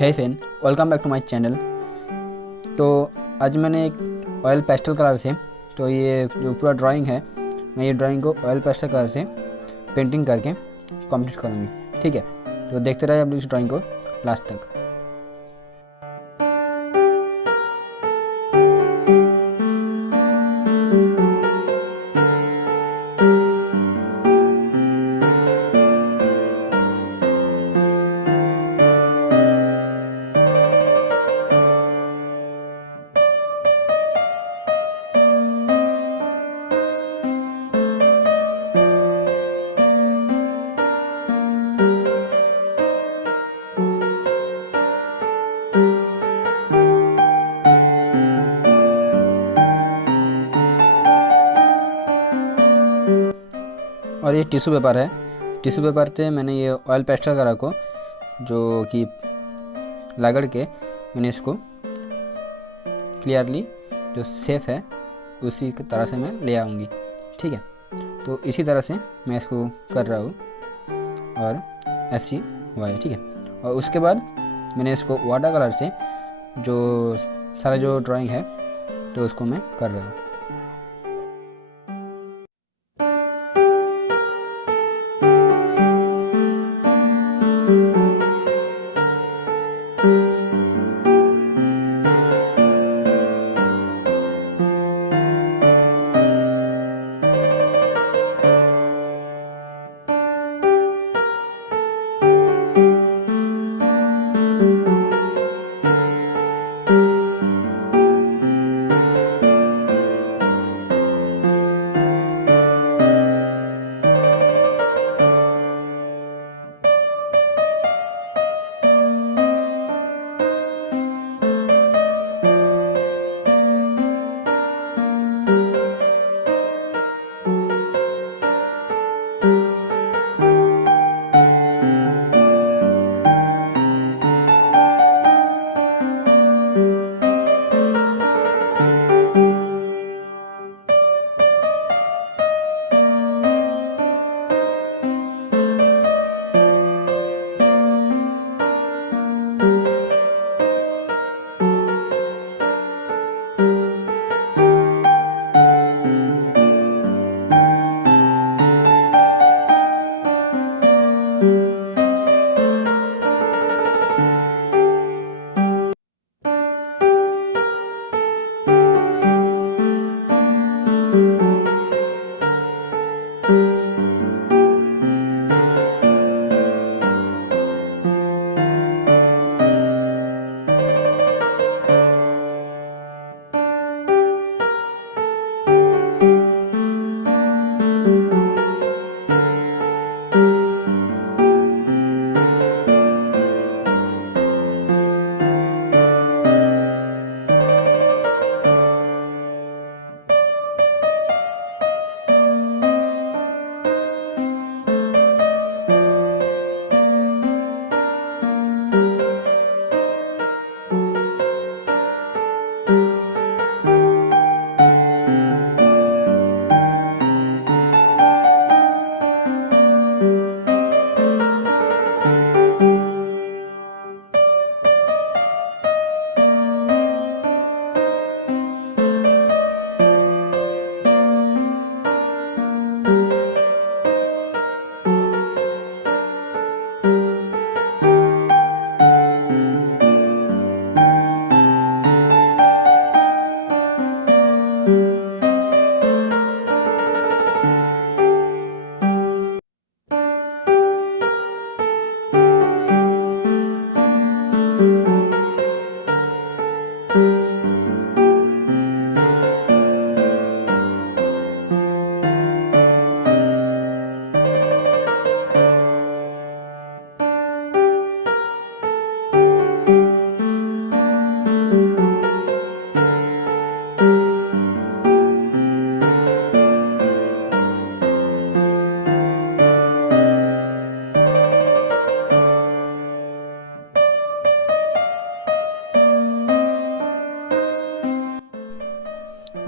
Hey friend, welcome back to my channel. तो आज मैंने एक ऑयल पेस्टल कलर से तो ये जो पूरा ड्राइंग है, मैं ये ड्राइंग को ऑयल पेस्टल कलर से पेंटिंग करके कंप्लीट करूँगी। ठीक है, तो देखते रहिए आप इस ड्राइंग को लास्ट तक। और ये टिश्यू पेपर है। टिश्यू पेपर से मैंने ये ऑयल पेस्टल कलर को जो कि रगड़ के मैंने इसको क्लियरली जो शेप है उसी की तरह से मैं ले आऊँगी। ठीक है, तो इसी तरह से मैं इसको कर रहा हूँ और ऐसी हुआ है। ठीक है, और उसके बाद मैंने इसको वाटर कलर से जो सारा जो ड्राइंग है तो उसको मैं कर रहा हूँ।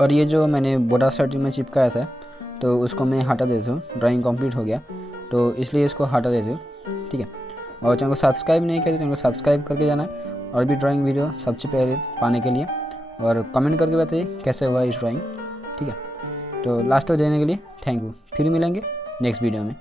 और ये जो मैंने बोरा सर्ट में चिपकाया था तो उसको मैं हटा देता हूँ। ड्राइंग कंप्लीट हो गया तो इसलिए इसको हटा देता हूँ। ठीक है, और चैनल को सब्सक्राइब नहीं किया तो चैनल को सब्सक्राइब करके जाना और भी ड्राइंग वीडियो सबसे पहले पाने के लिए, और कमेंट करके बताइए कैसे हुआ इस ड्राइंग। ठीक है, तो लास्ट तक देने के लिए थैंक यू। फिर मिलेंगे नेक्स्ट वीडियो में।